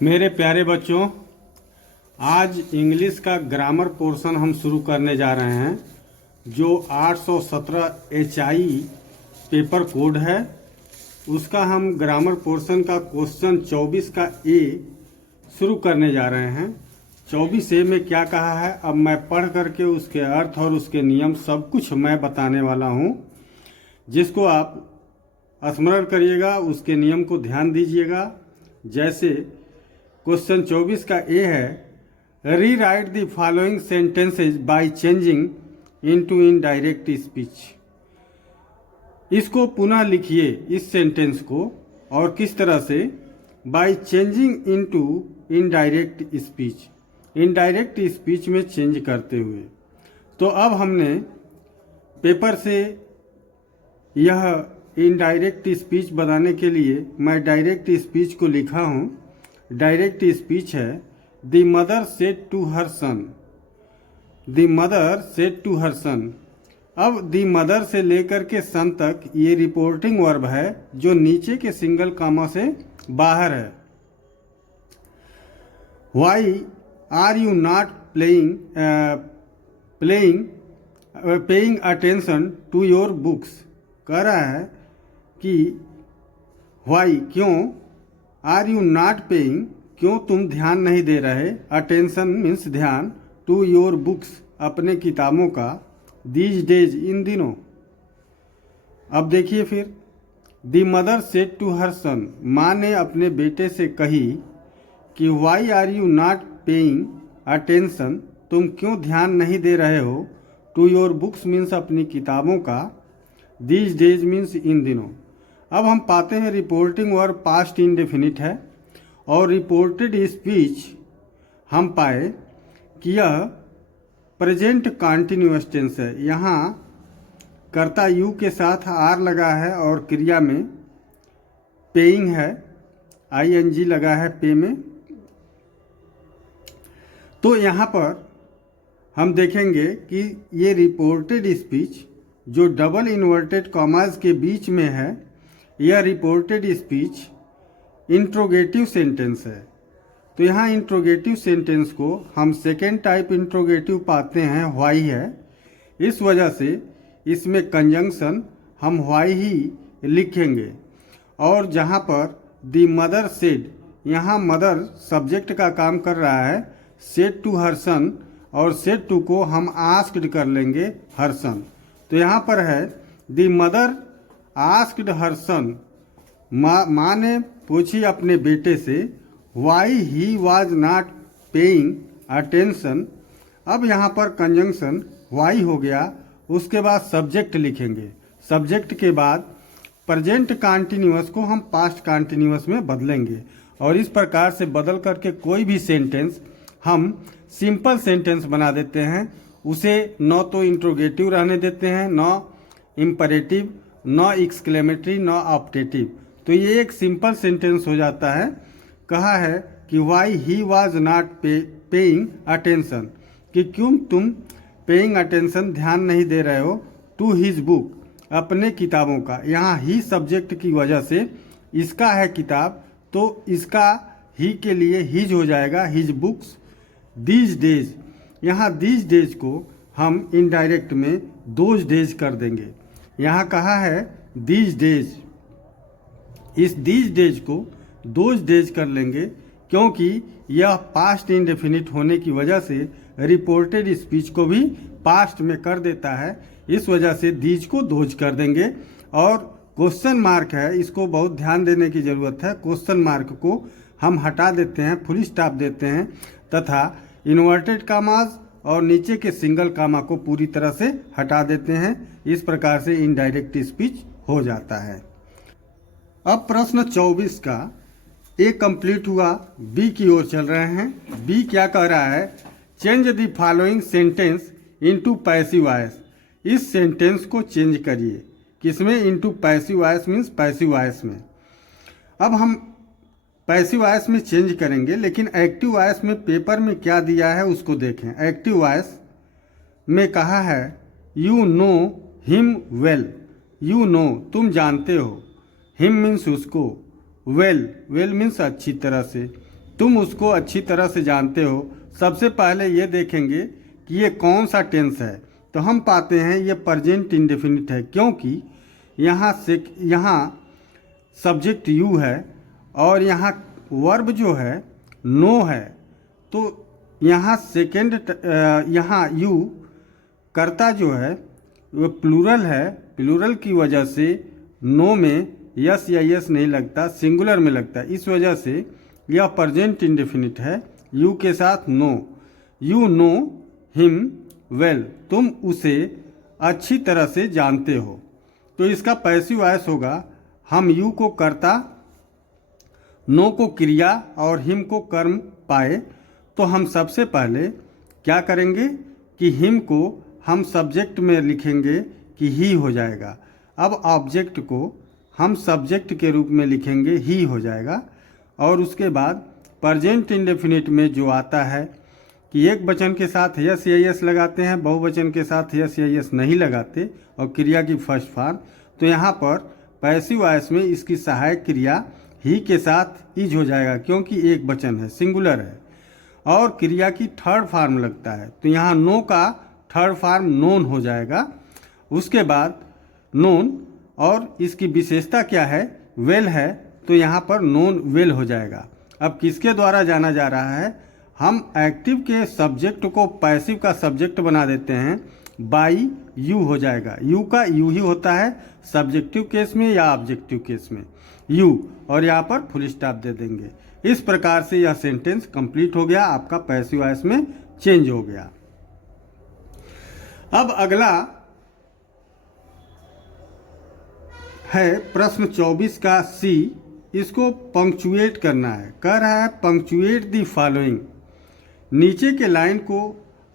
मेरे प्यारे बच्चों, आज इंग्लिश का ग्रामर पोर्शन हम शुरू करने जा रहे हैं। जो 817 HI पेपर कोड है, उसका हम ग्रामर पोर्शन का क्वेश्चन 24 का ए शुरू करने जा रहे हैं। 24A में क्या कहा है, अब मैं पढ़ करके उसके अर्थ और उसके नियम सब कुछ मैं बताने वाला हूँ, जिसको आप स्मरण करिएगा, उसके नियम को ध्यान दीजिएगा। जैसे क्वेश्चन 24 का ए है, री right the following sentences by changing into indirect speech. इसको पुनः लिखिए, इस सेंटेंस को, और किस तरह से, by changing into indirect speech, indirect speech में चेंज करते हुए। तो अब हमने पेपर से यह इनडायरेक्ट स्पीच बनाने के लिए मैं डायरेक्ट स्पीच को लिखा हूँ। डायरेक्ट स्पीच है, the mother said to her son, the mother said to her son. अब द मदर से लेकर के सन तक ये रिपोर्टिंग वर्ब है, जो नीचे के सिंगल कामा से बाहर है। Why are you not paying attention to your books. कह रहा है कि वाई, क्यों, आर यू नॉट पेइंग, क्यों तुम ध्यान नहीं दे रहे, अटेंशन मीन्स ध्यान, टू योर बुक्स, अपने किताबों का, दीज डेज, इन दिनों। अब देखिए फिर, the mother said to her son, माँ ने अपने बेटे से कही कि why are you not paying attention, तुम क्यों ध्यान नहीं दे रहे हो, टू योर बुक्स मीन्स अपनी किताबों का, दीज डेज मीन्स इन दिनों। अब हम पाते हैं रिपोर्टिंग वर्ब पास्ट इंडेफिनिट है, और रिपोर्टेड स्पीच हम पाए कि यह प्रेजेंट कॉन्टिन्यूअस टेंस है। यहाँ कर्ता यू के साथ आर लगा है और क्रिया में पेइंग है, ING लगा है पे में। तो यहाँ पर हम देखेंगे कि ये रिपोर्टेड स्पीच जो डबल इन्वर्टेड कॉमास के बीच में है, यह रिपोर्टेड स्पीच इंट्रोगेटिव सेंटेंस है। तो यहाँ इंट्रोगेटिव सेंटेंस को हम सेकेंड टाइप इंट्रोगेटिव पाते हैं, व्हाई है। इस वजह से इसमें कंजंक्शन हम व्हाई ही लिखेंगे। और जहाँ पर द मदर सेड, यहाँ मदर सब्जेक्ट का काम कर रहा है, सेड टू हर सन, और सेड टू को हम आस्क्ड कर लेंगे हर सन। तो यहाँ पर है the mother asked her son, माँ ने पूछी अपने बेटे से, why he was not paying attention. अब यहाँ पर कंजंक्शन वाई हो गया, उसके बाद सब्जेक्ट लिखेंगे। सब्जेक्ट के बाद प्रेजेंट कॉन्टिन्यूअस को हम पास्ट कॉन्टिन्यूअस में बदलेंगे, और इस प्रकार से बदल करके कोई भी सेंटेंस हम सिंपल सेंटेंस बना देते हैं। उसे न तो इंट्रोगेटिव रहने देते हैं, न इम्परेटिव, न एक्सक्लेमेटरी, न ऑप्टेटिव। तो ये एक सिंपल सेंटेंस हो जाता है। कहा है कि why he was not paying attention, कि क्यों तुम पेइंग अटेंशन, ध्यान नहीं दे रहे हो, टू हिज बुक, अपने किताबों का। यहाँ ही सब्जेक्ट की वजह से इसका है किताब, तो इसका ही के लिए हिज हो जाएगा, हिज बुक्स। दीज डेज, यहाँ दीज डेज को हम इनडायरेक्ट में दोज डेज कर देंगे। यहाँ कहा है दीज डेज, इस दीज डेज को दोज डेज कर लेंगे, क्योंकि यह पास्ट इंडेफिनिट होने की वजह से रिपोर्टेड स्पीच को भी पास्ट में कर देता है। इस वजह से दीज को दोज कर देंगे। और क्वेश्चन मार्क है, इसको बहुत ध्यान देने की ज़रूरत है। क्वेश्चन मार्क को हम हटा देते हैं, फुल स्टॉप देते हैं, तथा इन्वर्टेड कामाज और नीचे के सिंगल कामा को पूरी तरह से हटा देते हैं। इस प्रकार से इनडायरेक्ट स्पीच हो जाता है। अब प्रश्न 24 का ए कंप्लीट हुआ, बी की ओर चल रहे हैं। बी क्या कह रहा है, change the following sentence into passive voice. इस सेंटेंस को चेंज करिए, किसमें, into passive voice means passive voice में। अब हम पैसिव वॉइस में चेंज करेंगे, लेकिन एक्टिव वॉइस में पेपर में क्या दिया है उसको देखें। एक्टिव वॉइस में कहा है, you know him well, you know तुम जानते हो, हिम मीन्स उसको, वेल, वेल मीन्स अच्छी तरह से, तुम उसको अच्छी तरह से जानते हो। सबसे पहले ये देखेंगे कि ये कौन सा टेंस है, तो हम पाते हैं ये प्रेजेंट इंडेफिनिट है, क्योंकि यहाँ सब्जेक्ट यू है और यहाँ वर्ब जो है नो है। तो यहाँ यहाँ यू कर्ता जो है वो प्लूरल है, प्लूरल की वजह से नो में यस या यस नहीं लगता, सिंगुलर में लगता है। इस वजह से यह प्रेजेंट इंडेफिनिट है यू के साथ know. You know him well, तुम उसे अच्छी तरह से जानते हो। तो इसका पैसिव वॉइस होगा, हम यू को कर्ता, नो को क्रिया और हिम को कर्म पाए। तो हम सबसे पहले क्या करेंगे कि हिम को हम सब्जेक्ट में लिखेंगे कि ही हो जाएगा। अब ऑब्जेक्ट को हम सब्जेक्ट के रूप में लिखेंगे ही हो जाएगा। और उसके बाद प्रेजेंट इंडेफिनिट में जो आता है कि एक वचन के साथ यस या यस लगाते हैं, बहुवचन के साथ यस या यस नहीं लगाते, और क्रिया की फर्स्ट फॉर्म। तो यहाँ पर पैसिव वॉइस में इसकी सहायक क्रिया ही के साथ इज हो जाएगा, क्योंकि एक वचन है, सिंगुलर है। और क्रिया की थर्ड फॉर्म लगता है, तो यहाँ नो का थर्ड फॉर्म नोन हो जाएगा। उसके बाद नोन, और इसकी विशेषता क्या है, वेल है, तो यहाँ पर नोन वेल हो जाएगा। अब किसके द्वारा जाना जा रहा है, हम एक्टिव के सब्जेक्ट को पैसिव का सब्जेक्ट बना देते हैं, बाई यू हो जाएगा। यू का यू ही होता है सब्जेक्टिव केस में या ऑब्जेक्टिव केस में, यू, और यहाँ पर फुल स्टॉप दे देंगे। इस प्रकार से यह सेंटेंस कंप्लीट हो गया, आपका पैसिव वॉइस में चेंज हो गया। अब अगला है प्रश्न 24 का सी, इसको पंक्चुएट करना है। कह रहा है पंक्चुएट दी फॉलोइंग। नीचे के लाइन को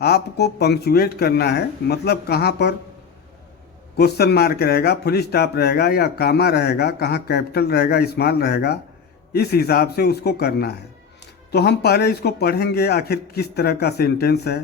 आपको पंक्चुएट करना है, मतलब कहाँ पर क्वेश्चन मार्क रहेगा, फुल स्टॉप रहेगा या कामा रहेगा, कहाँ कैपिटल रहेगा, स्मॉल रहेगा, इस हिसाब से उसको करना है। तो हम पहले इसको पढ़ेंगे आखिर किस तरह का सेंटेंस है।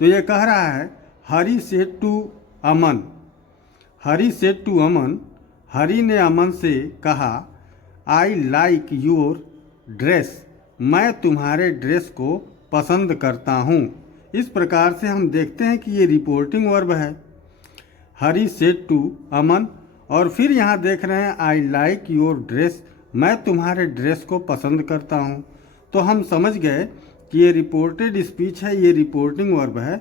तो ये कह रहा है Hari said to Aman, Hari said to Aman, Hari ने अमन से कहा आई लाइक योर ड्रेस, मैं तुम्हारे ड्रेस को पसंद करता हूँ। इस प्रकार से हम देखते हैं कि ये रिपोर्टिंग वर्ब है, हरी सेड टू अमन, और फिर यहाँ देख रहे हैं आई लाइक योर ड्रेस, मैं तुम्हारे ड्रेस को पसंद करता हूँ। तो हम समझ गए कि ये रिपोर्टेड स्पीच है, ये रिपोर्टिंग वर्ब है।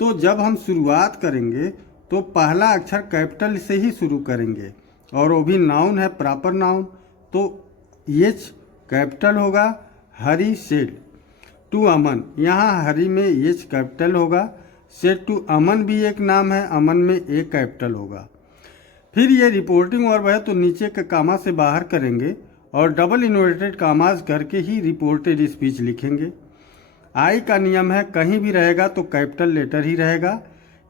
तो जब हम शुरुआत करेंगे तो पहला अक्षर कैपिटल से ही शुरू करेंगे, और वो भी नाउन है, प्रॉपर नाउन, तो एच कैपिटल होगा। हरी सेड टू अमन, यहाँ हरी में एच कैपिटल होगा। सेड टू अमन भी एक नाम है, अमन में ए कैपिटल होगा। फिर ये रिपोर्टिंग वर्ब है, तो नीचे के कामा से बाहर करेंगे और डबल इन्वर्टेड कामाज करके ही रिपोर्टेड स्पीच लिखेंगे। आई का नियम है, कहीं भी रहेगा तो कैपिटल लेटर ही रहेगा,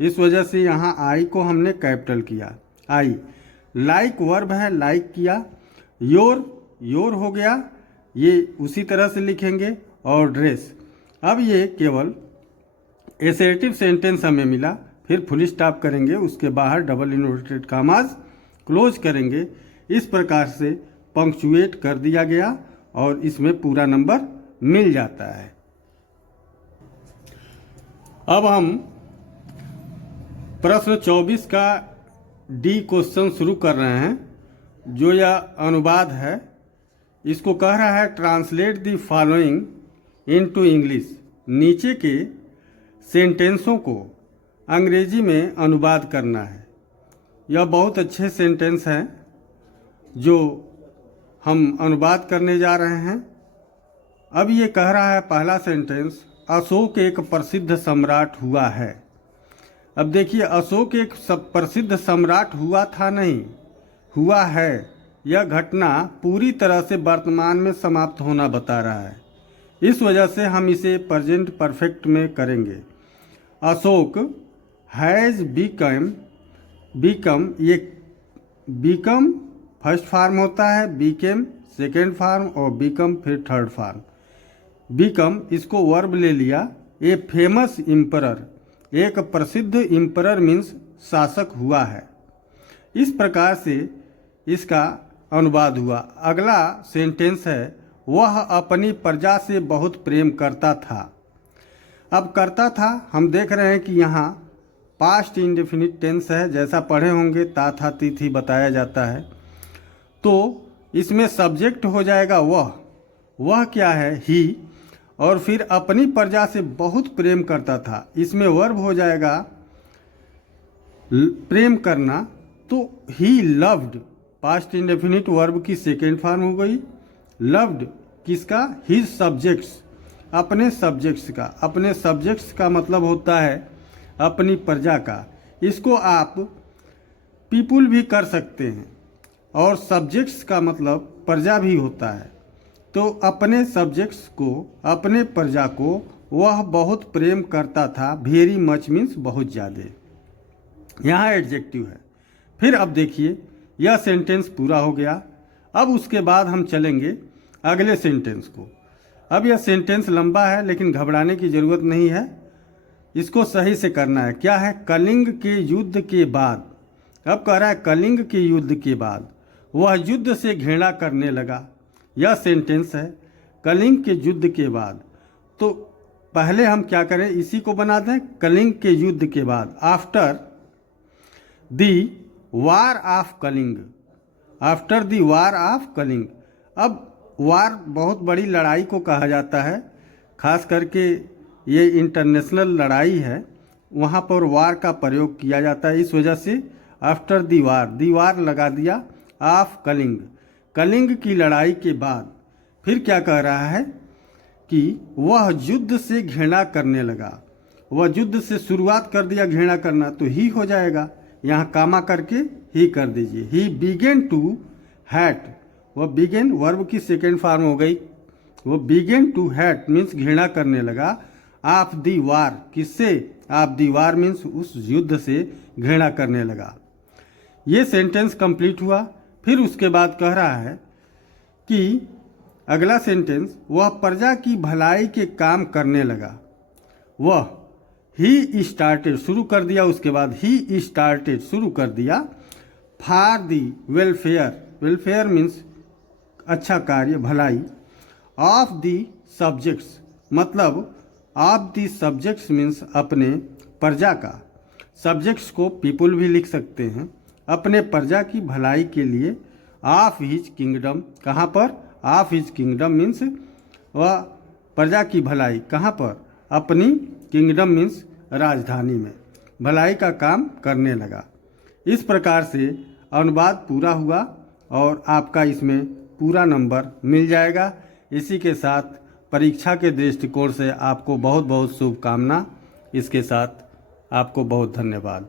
इस वजह से यहाँ आई को हमने कैपिटल किया, आई। लाइक वर्ब है, लाइक किया। योर, योर हो गया, ये उसी तरह से लिखेंगे। और ड्रेस, अब ये केवल एसर्टिव सेंटेंस हमें मिला, फिर फुल स्टॉप करेंगे, उसके बाहर डबल इन्वर्टेड कामाज क्लोज करेंगे। इस प्रकार से पंक्चुएट कर दिया गया और इसमें पूरा नंबर मिल जाता है। अब हम प्रश्न 24 का डी क्वेश्चन शुरू कर रहे हैं, जो यह अनुवाद है। इसको कह रहा है translate the following into English. नीचे के सेंटेंसों को अंग्रेजी में अनुवाद करना है। यह बहुत अच्छे सेंटेंस हैं जो हम अनुवाद करने जा रहे हैं। अब ये कह रहा है पहला सेंटेंस, अशोक एक प्रसिद्ध सम्राट हुआ है। अब देखिए, अशोक एक प्रसिद्ध सम्राट हुआ था नहीं, हुआ है। यह घटना पूरी तरह से वर्तमान में समाप्त होना बता रहा है, इस वजह से हम इसे प्रेजेंट परफेक्ट में करेंगे। अशोक हैज़ बिकम, ये बिकम फर्स्ट फॉर्म होता है, बिकेम सेकेंड फॉर्म और बिकम फिर थर्ड फॉर्म। बिकम इसको वर्ब ले लिया। ए फेमस इम्परर, एक प्रसिद्ध इम्परर मीन्स शासक हुआ है। इस प्रकार से इसका अनुवाद हुआ। अगला सेंटेंस है वह अपनी प्रजा से बहुत प्रेम करता था। अब करता था हम देख रहे हैं कि यहाँ पास्ट इंडेफिनिट टेंस है, जैसा पढ़े होंगे ता था ती थी बताया जाता है। तो इसमें सब्जेक्ट हो जाएगा वह क्या है, ही, और फिर अपनी प्रजा से बहुत प्रेम करता था, इसमें वर्ब हो जाएगा प्रेम करना, तो he loved, past indefinite verb की सेकेंड फॉर्म हो गई। लव्ड किसका, हिज सब्जेक्ट्स, अपने सब्जेक्ट्स का। अपने सब्जेक्ट्स का मतलब होता है अपनी प्रजा का। इसको आप पीपुल भी कर सकते हैं, और सब्जेक्ट्स का मतलब प्रजा भी होता है। तो अपने सब्जेक्ट्स को, अपने प्रजा को वह बहुत प्रेम करता था। वेरी मच मीन्स बहुत ज़्यादा, यहाँ एडजेक्टिव है। फिर अब देखिए यह सेंटेंस पूरा हो गया। अब उसके बाद हम चलेंगे अगले सेंटेंस को। अब यह सेंटेंस लंबा है लेकिन घबराने की ज़रूरत नहीं है, इसको सही से करना है। क्या है, कलिंग के युद्ध के बाद। अब कह रहा है कलिंग के युद्ध के बाद वह युद्ध से घृणा करने लगा। यह सेंटेंस है कलिंग के युद्ध के बाद। तो पहले हम क्या करें, इसी को बना दें कलिंग के युद्ध के बाद, after the war of Kalinga, after the war of Kalinga. अब वार बहुत बड़ी लड़ाई को कहा जाता है, खास करके ये इंटरनेशनल लड़ाई है, वहाँ पर वार का प्रयोग किया जाता है। इस वजह से आफ्टर दीवार लगा दिया ऑफ कलिंग, कलिंग की लड़ाई के बाद। फिर क्या कह रहा है कि वह युद्ध से घृणा करने लगा। वह युद्ध से शुरुआत कर दिया घृणा करना, तो ही हो जाएगा, यहाँ कामा करके ही कर दीजिए। ही बिगेन टू हैट, वह बिगेन वर्ब की सेकेंड फॉर्म हो गई। वो बिगेन टू हैट मीन्स घृणा करने लगा। ऑफ दी वार, किससे, ऑफ दी वार मीन्स उस युद्ध से घृणा करने लगा। ये सेंटेंस कंप्लीट हुआ। फिर उसके बाद कह रहा है कि अगला सेंटेंस, वह प्रजा की भलाई के काम करने लगा। वह ही स्टार्टेड शुरू कर दिया, उसके बाद ही स्टार्टेड शुरू कर दिया। For the welfare, welfare means अच्छा कार्य, भलाई। ऑफ दी सब्जेक्ट्स मतलब ऑफ दी सब्जेक्ट्स मीन्स अपने प्रजा का। सब्जेक्ट्स को पीपुल भी लिख सकते हैं। अपने प्रजा की भलाई के लिए ऑफ हिज किंगडम, कहाँ पर, ऑफ हिज किंगडम मीन्स वह प्रजा की भलाई कहाँ पर, अपनी किंगडम मीन्स राजधानी में भलाई का काम करने लगा। इस प्रकार से अनुवाद पूरा हुआ और आपका इसमें पूरा नंबर मिल जाएगा। इसी के साथ परीक्षा के दृष्टिकोण से आपको बहुत बहुत शुभकामना। इसके साथ आपको बहुत धन्यवाद।